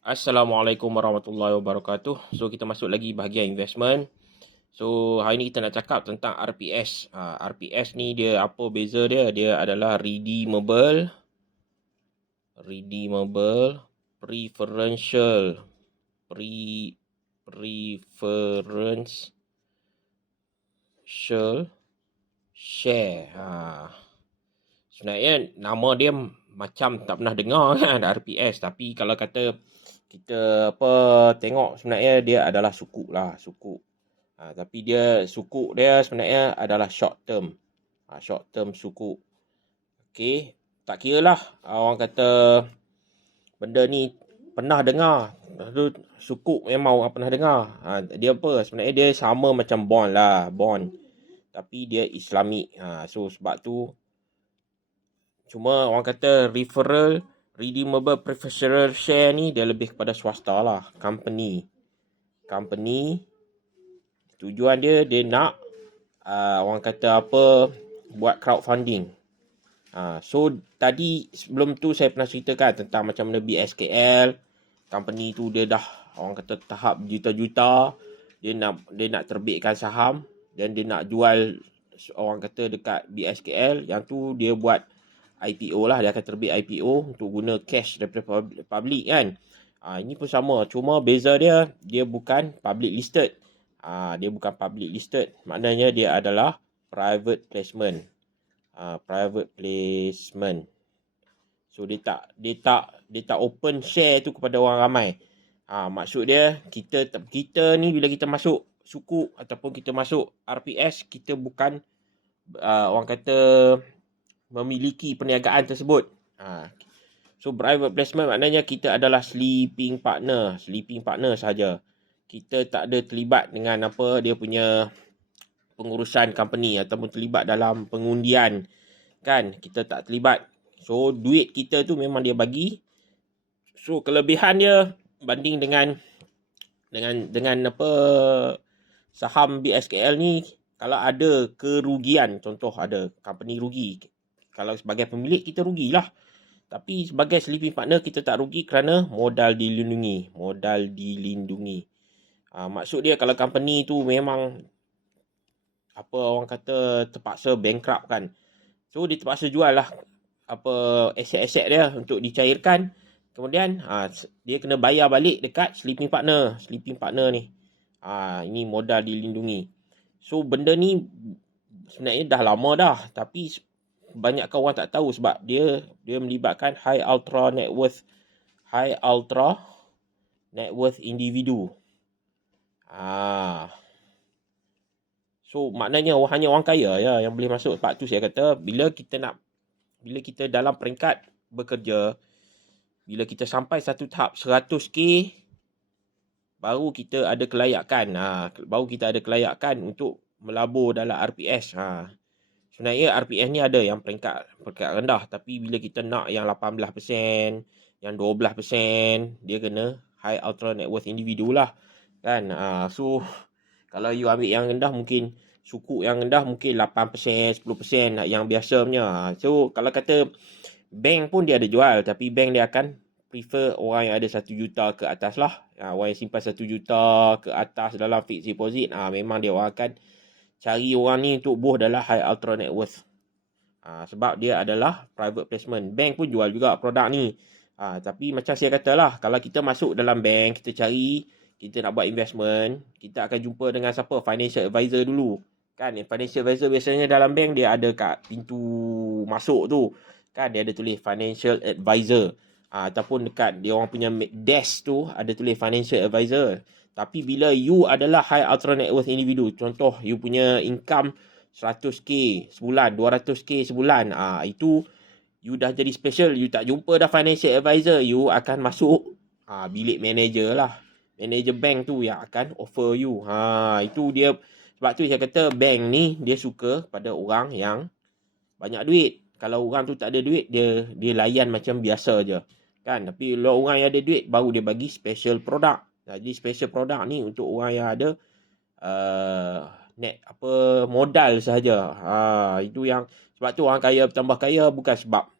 Assalamualaikum warahmatullahi wabarakatuh. So kita masuk lagi bahagian investment. So hari ni kita nak cakap tentang RPS. RPS ni dia apa beza dia? Dia adalah redeemable preferential preferential share. Sebenarnya nama dia macam tak pernah dengar kan RPS, tapi kalau kata kita tengok sebenarnya dia adalah sukuk lah, sukuk. Tapi dia sukuk dia sebenarnya adalah short term. Short term sukuk. Okey, tak kira lah orang kata benda ni pernah dengar. Tu sukuk memang orang pernah dengar. Dia apa? Sebenarnya dia sama macam bond lah, bond. Tapi dia Islamik. So sebab tu cuma orang kata redeemable preferential share ni dia lebih kepada swasta lah, company. Tujuan dia nak orang kata buat crowdfunding. So tadi sebelum tu saya pernah ceritakan tentang macam mana BSKL, company tu dia dah orang kata tahap juta-juta, dia nak terbitkan saham dan dia nak jual orang kata dekat BSKL, yang tu dia buat IPO lah, dia akan terbit IPO untuk guna cash daripada public kan. Ini pun sama, cuma beza dia bukan public listed. Dia bukan public listed, maknanya dia adalah private placement. So dia tak open share tu kepada orang ramai. Maksud dia kita ni bila kita masuk sukuk ataupun kita masuk RPS, kita bukan orang kata memiliki perniagaan tersebut. So private placement maknanya kita adalah sleeping partner saja. Kita tak ada terlibat dengan dia punya pengurusan company ataupun terlibat dalam pengundian kan, kita tak terlibat. So duit kita tu memang dia bagi. So kelebihan dia banding dengan saham BSKL ni, kalau ada kerugian, contoh ada company rugi, kalau sebagai pemilik kita rugilah. Tapi sebagai sleeping partner kita tak rugi kerana modal dilindungi. Maksud dia kalau company tu memang orang kata terpaksa bankrupt kan, so dia terpaksa jual lah aset-aset dia untuk dicairkan. Kemudian dia kena bayar balik dekat sleeping partner ni. Ini modal dilindungi. So benda ni sebenarnya dah lama dah, tapi banyak orang tak tahu sebab dia melibatkan high ultra net worth individu. So maknanya hanya orang kaya ya yang boleh masuk. Sebab tu saya kata bila kita dalam peringkat bekerja, bila kita sampai satu tahap 100k, baru kita ada kelayakan untuk melabur dalam RPS. Sebenarnya RPS ni ada yang peringkat rendah, tapi bila kita nak yang 18%, yang 12%, dia kena high ultra net worth individu lah kan. So kalau you ambil yang rendah, mungkin sukuk yang rendah mungkin 8%, 10% yang biasa punya. So kalau kata bank pun dia ada jual, tapi bank dia akan prefer orang yang ada 1 juta ke atas lah. Orang yang simpan 1 juta ke atas dalam fixed deposit, memang dia orang akan cari orang ni untuk buh adalah high ultra net worth. Sebab dia adalah private placement. Bank pun jual juga produk ni. Tapi macam saya katalah, kalau kita masuk dalam bank, kita nak buat investment, kita akan jumpa dengan siapa? Financial advisor dulu. Kan, financial advisor biasanya dalam bank dia ada kat pintu masuk tu. Kan, dia ada tulis financial advisor. Ataupun dekat dia orang punya desk tu ada tulis financial advisor. Tapi bila you adalah high ultra net worth individu, contoh you punya income 100k sebulan, 200k sebulan, itu you dah jadi special, you tak jumpa dah financial advisor, you akan masuk bilik manager lah. Manager bank tu yang akan offer you. Itu dia. Sebab tu saya kata bank ni dia suka pada orang yang banyak duit. Kalau orang tu tak ada duit, dia layan macam biasa je. Kan? Tapi kalau orang yang ada duit, baru dia bagi special product. Jadi special product ni untuk orang yang ada modal sahaja. Itu yang sebab tu orang kaya bertambah kaya bukan sebab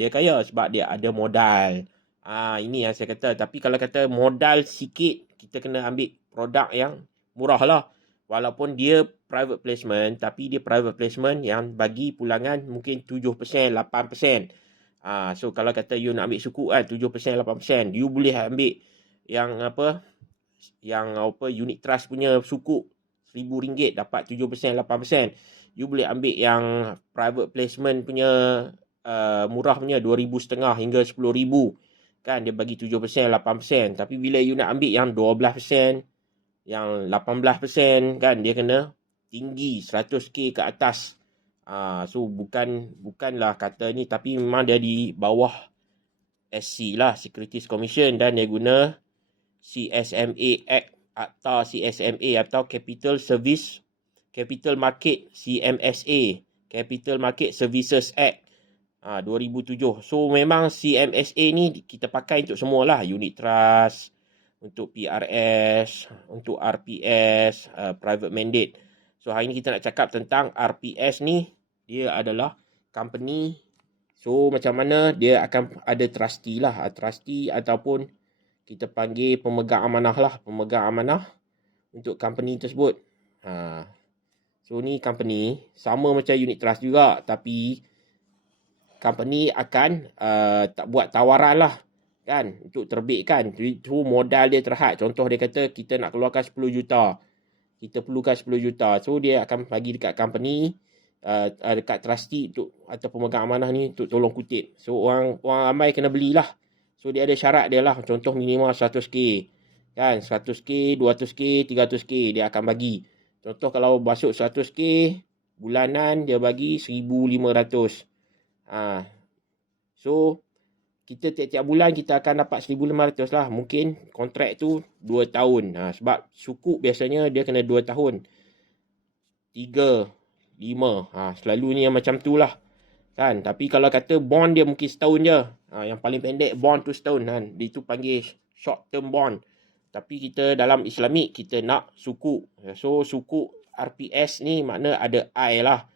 dia kaya, sebab dia ada modal. Ini yang saya kata. Tapi kalau kata modal sikit, kita kena ambil produk yang murah lah. Walaupun dia private placement, tapi dia private placement yang bagi pulangan mungkin 7%, 8%. So kalau kata you nak ambil suku kan 7%, 8%, you boleh ambil yang unit trust punya suku RM1,000 dapat 7%, 8%. You boleh ambil yang private placement punya murah punya 2,500 hingga 10,000. Kan dia bagi 7%, 8%. Tapi bila you nak ambil yang 12%, yang 18%, kan dia kena tinggi 100k ke atas. So bukanlah kata ni, tapi memang dia di bawah SC lah, Securities Commission, dan dia guna CSMA Act atau CSMA atau Capital Market CMSA, Capital Market Services Act 2007. So memang CMSA ni kita pakai untuk semualah, unit trust, untuk PRS, untuk RPS, private mandate. So hari ni kita nak cakap tentang RPS ni, dia adalah company. So macam mana dia akan ada trustee lah, trustee ataupun kita panggil pemegang amanah lah, pemegang amanah untuk company tersebut. So ni company sama macam unit trust juga, tapi company akan tak buat tawaran lah kan untuk terbitkan. Itu modal dia terhad. Contoh dia kata kita nak keluarkan 10 juta. Kita perlukan 10 juta. So dia akan bagi dekat company, dekat trustee untuk atau pemegang amanah ni untuk tolong kutip. So orang ramai kena belilah. So dia ada syarat dia lah. Contoh minimal 100k. Kan 100k, 200k, 300k dia akan bagi. Contoh kalau masuk 100k bulanan dia bagi 1,500. So kita tiap-tiap bulan kita akan dapat 1,500 lah. Mungkin kontrak tu 2 tahun. Sebab sukuk biasanya dia kena 2 tahun. 3, 5. Selalunya macam tu lah. Kan? Tapi kalau kata bond dia mungkin setahun je. Yang paling pendek bond tu setahun kan. Dia tu panggil short term bond. Tapi kita dalam Islamik kita nak sukuk. So sukuk RPS ni makna ada I lah.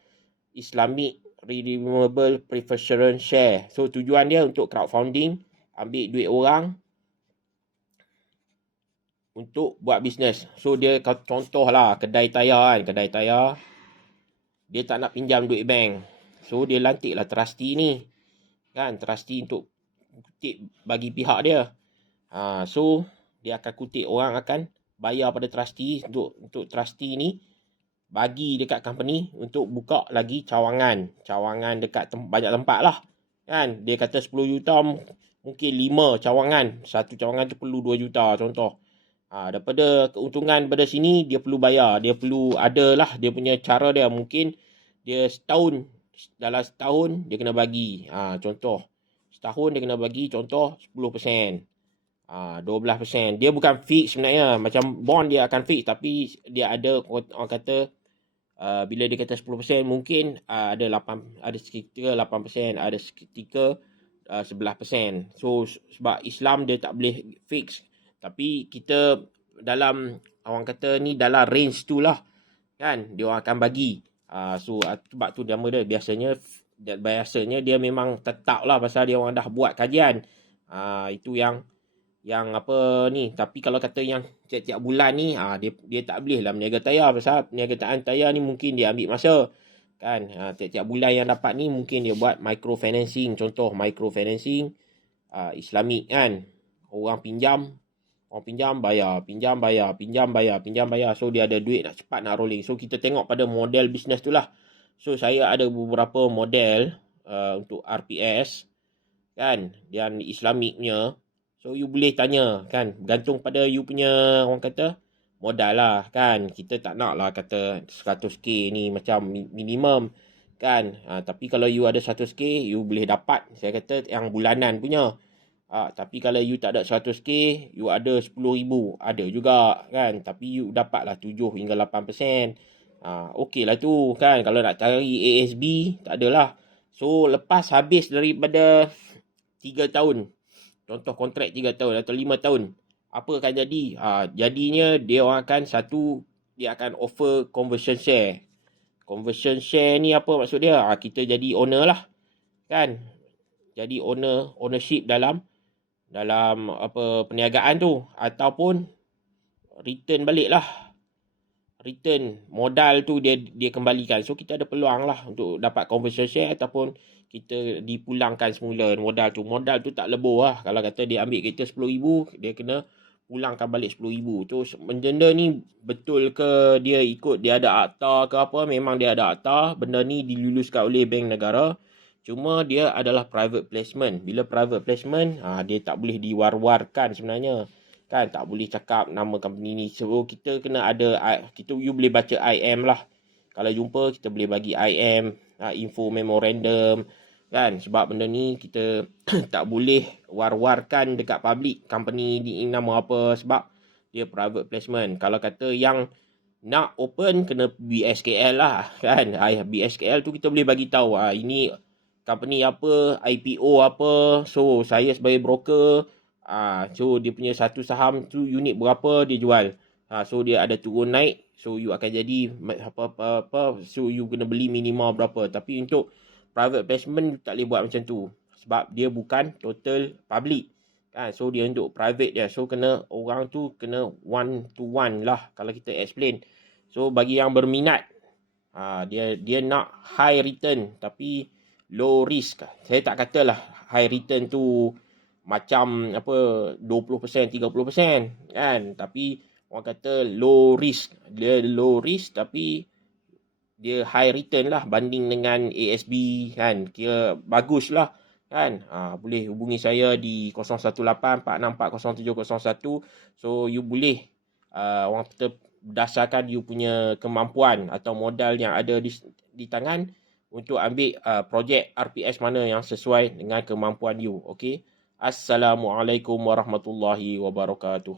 Islamic Redeemable Preference Share. So tujuan dia untuk crowdfunding, ambil duit orang untuk buat bisnes. So dia contoh lah kedai tayar kan, kedai tayar dia tak nak pinjam duit bank. So dia lantik lah trustee ni. Kan, trustee untuk kutip bagi pihak dia. So dia akan kutip, orang akan bayar pada trustee untuk trustee ni bagi dekat company untuk buka lagi cawangan dekat banyak tempat lah kan. Dia kata 10 juta mungkin 5 cawangan, satu cawangan tu perlu 2 juta contoh. Daripada keuntungan pada sini dia perlu bayar, dia perlu adalah dia punya cara dia. Mungkin dia dalam setahun dia kena bagi contoh setahun dia kena bagi contoh 10%, 12%. Dia bukan fix sebenarnya, macam bond dia akan fix, tapi dia ada orang kata bila dia kata 10%, mungkin ada seketika 8%, ada seketika 11%. So sebab Islam dia tak boleh fix, tapi kita dalam orang kata ni dalam range tu lah kan, dia orang akan bagi. So sebab tu nama dia biasanya dia memang tetap lah, pasal dia orang dah buat kajian. Itu yang apa ni. Tapi kalau kata yang tiap-tiap bulan ni dia tak boleh lah meniaga tayar, pasal perniagaan tayar ni mungkin dia ambil masa kan. Tiap-tiap bulan yang dapat ni mungkin dia buat microfinancing. Contoh microfinancing Islamik kan, orang pinjam bayar, pinjam bayar. So dia ada duit nak cepat nak rolling. So kita tengok pada model bisnes tu lah. So saya ada beberapa model untuk RPS kan, yang Islamik punya. So you boleh tanya kan, bergantung pada you punya orang kata modal lah kan. Kita tak nak lah kata 100k ni macam minimum kan. Tapi kalau you ada 100k, you boleh dapat, saya kata yang bulanan punya. Tapi kalau you tak ada 100k, you ada 10,000, ada juga kan. Tapi you dapat lah 7 hingga 8%. Okey lah tu kan. Kalau nak cari ASB, tak adalah. So lepas habis daripada 3 tahun, contoh kontrak 3 tahun atau 5 tahun, apa akan jadi? Jadinya dia orang akan dia akan offer conversion share. Conversion share ni apa maksud dia? Kita jadi owner lah kan. Jadi ownership dalam dalam apa perniagaan tu, ataupun return balik lah. Return modal tu dia kembalikan. So kita ada peluang lah untuk dapat conversion share ataupun kita dipulangkan semula modal tu. Modal tu tak lebur lah. Kalau kata dia ambil kita 10,000, dia kena pulangkan balik 10,000. Tu benda ni betul ke dia ikut, dia ada akta ke apa, memang dia ada akta. Benda ni diluluskan oleh bank negara. Cuma dia adalah private placement. Bila private placement, dia tak boleh diwar-warkan sebenarnya. Kan tak boleh cakap nama company ni. So kita kena ada, you boleh baca IM lah. Kalau jumpa kita boleh bagi IM, info memorandum kan. Sebab benda ni kita tak boleh war-warkan dekat public company ni nama apa, sebab dia private placement. Kalau kata yang nak open kena BSKL lah kan. BSKL tu kita boleh bagi tahu ini company apa, IPO apa. So saya sebagai broker, so dia punya satu saham tu unit berapa dia jual. So dia ada turun naik, so you akan jadi apa, so you kena beli minimal berapa. Tapi untuk private placement tak boleh buat macam tu, sebab dia bukan total public kan. So dia untuk private dia, so kena orang tu kena one to one lah kalau kita explain. So bagi yang berminat, dia nak high return tapi low risk. Saya tak katalah high return tu macam apa 20%, 30% kan. Tapi orang kata low risk. Dia low risk tapi dia high return lah banding dengan ASB kan. Kira bagus lah kan. Boleh hubungi saya di 0184640701. So you boleh orang kata berdasarkan you punya kemampuan atau modal yang ada di tangan untuk ambil projek RPS mana yang sesuai dengan kemampuan you. Okay. Assalamualaikum warahmatullahi wabarakatuh.